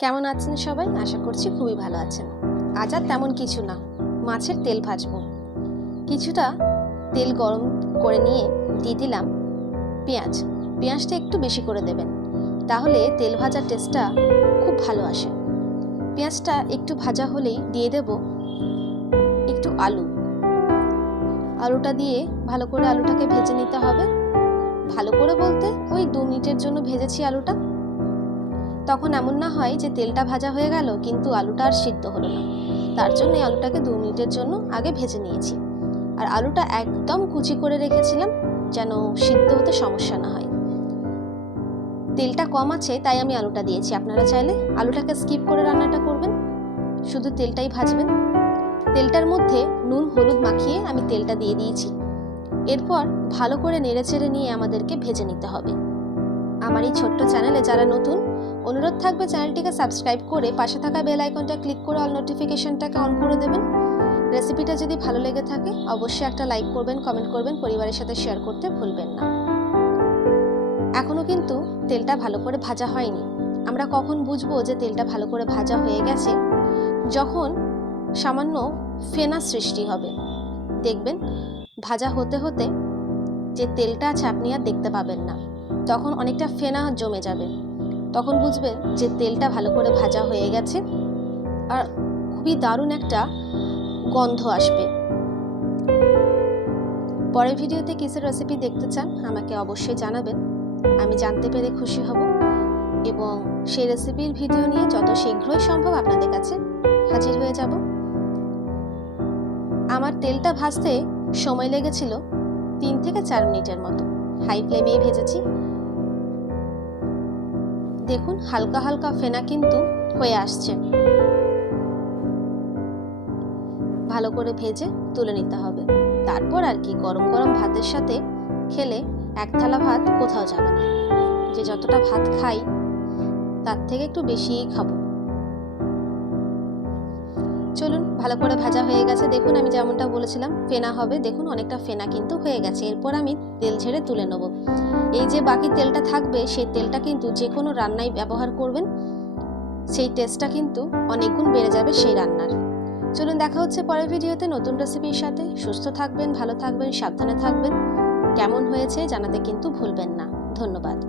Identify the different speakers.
Speaker 1: কেমন আছেন সবাই? আশা করছি খুবই ভালো আছেন। আজ আর তেমন কিছু না, মাছের তেল ভাজবো। কিছুটা তেল গরম করে নিয়ে দিয়ে দিলাম পেঁয়াজ। পেঁয়াজটা একটু বেশি করে দেবেন, তাহলে তেল ভাজার টেস্টটা খুব ভালো আসে। পেঁয়াজটা একটু ভাজা হলেই দিয়ে দেব একটু আলু। আলুটা দিয়ে ভালো করে আলুটাকে ভেজে নিতে হবে। ভালো করে বলতে ওই দু মিনিটের জন্য ভেজেছি আলুটা। তখন এমন না হয় যে তেলটা ভাজা হয়ে গেল, কিন্তু আলুটা আর সিদ্ধ হলো না। তার জন্য আলুটাকে দু মিনিটের জন্য আগে ভেজে নিয়েছি। আর আলুটা একদম কুচি করে রেখেছিলাম, যেন সিদ্ধ হতে সমস্যা না হয়। তেলটা কম আছে, তাই আমি আলুটা দিয়েছি। আপনারা চাইলে আলুটাকে স্কিপ করে রান্নাটা করবেন। শুধু তেলটাই ভাজবেন। তেলটার মধ্যে নুন, হলুদ মাখিয়ে আমি তেলটা দিয়ে দিয়েছি। এরপর ভালো করে নেড়েচেড়ে নিয়ে আমাদেরকে ভেজে নিতে হবে। আমার এই ছোট্ট চ্যানেলে যারা নতুন অনুরোধ থাকবে চ্যানেলটিকে সাবস্ক্রাইব করে পাশে থাকা বেল আইকনটা ক্লিক করে অল নোটিফিকেশনটাকে অন করে দেবেন। রেসিপিটা যদি ভালো লেগে থাকে, অবশ্যই একটা লাইক করবেন, কমেন্ট করবেন, পরিবারের সাথে শেয়ার করতে ভুলবেন না। এখনও কিন্তু তেলটা ভালো করে ভাজা হয়নি। আমরা কখন বুঝব যে তেলটা ভালো করে ভাজা হয়ে গেছে? যখন সামান্য ফেনা সৃষ্টি হবে। দেখবেন, ভাজা হতে হতে যে তেলটা আছে আপনি আর দেখতে পাবেন না। তখন অনেকটা ফেনা জমে যাবে। তখন বুঝবেন যে তেলটা ভালো করে ভাজা হয়ে গেছে আর খুবই দারুণ একটা গন্ধ আসবে। পরের ভিডিওতে কিসের রেসিপি দেখতে চান আমাকে অবশ্যই জানাবেন। আমি জানতে পেরে খুশি হব এবং সেই রেসিপির ভিডিও নিয়ে যত শীঘ্রই সম্ভব আপনাদের কাছে হাজির হয়ে যাব। আমার তেলটা ভাজতে সময় লেগেছিল তিন থেকে চার মিনিটের মতো। হাই ফ্লেমেই ভেজেছি। দেখুন, হালকা হালকা ফেনা কিন্তু হয়ে আসছে। ভালো করে ভেজে তুলে নিতে হবে। তারপর আর কি, গরম গরম ভাতের সাথে খেলে এক থালা ভাত কোথাও যাবে না। যে যতটা ভাত খাই, তার থেকে একটু বেশিই খাব। চলুন, ভালো করে ভাজা হয়ে গেছে। দেখুন, আমি যেমনটা বলেছিলাম, ফেনা হবে। দেখুন, অনেকটা ফেনা কিন্তু হয়ে গেছে। এরপর আমি তেল ছেড়ে তুলে নেব। এই যে বাকি তেলটা থাকবে, সেই তেলটা কিন্তু যে কোনো রান্নায় ব্যবহার করবেন। সেই টেস্টটা কিন্তু অনেক গুণ বেড়ে যাবে সেই রান্নার। চলুন দেখা হচ্ছে পরের ভিডিওতে নতুন রেসিপির সাথে। সুস্থ থাকবেন, ভালো থাকবেন, সাবধানে থাকবেন। কেমন হয়েছে জানাতে কিন্তু ভুলবেন না। ধন্যবাদ।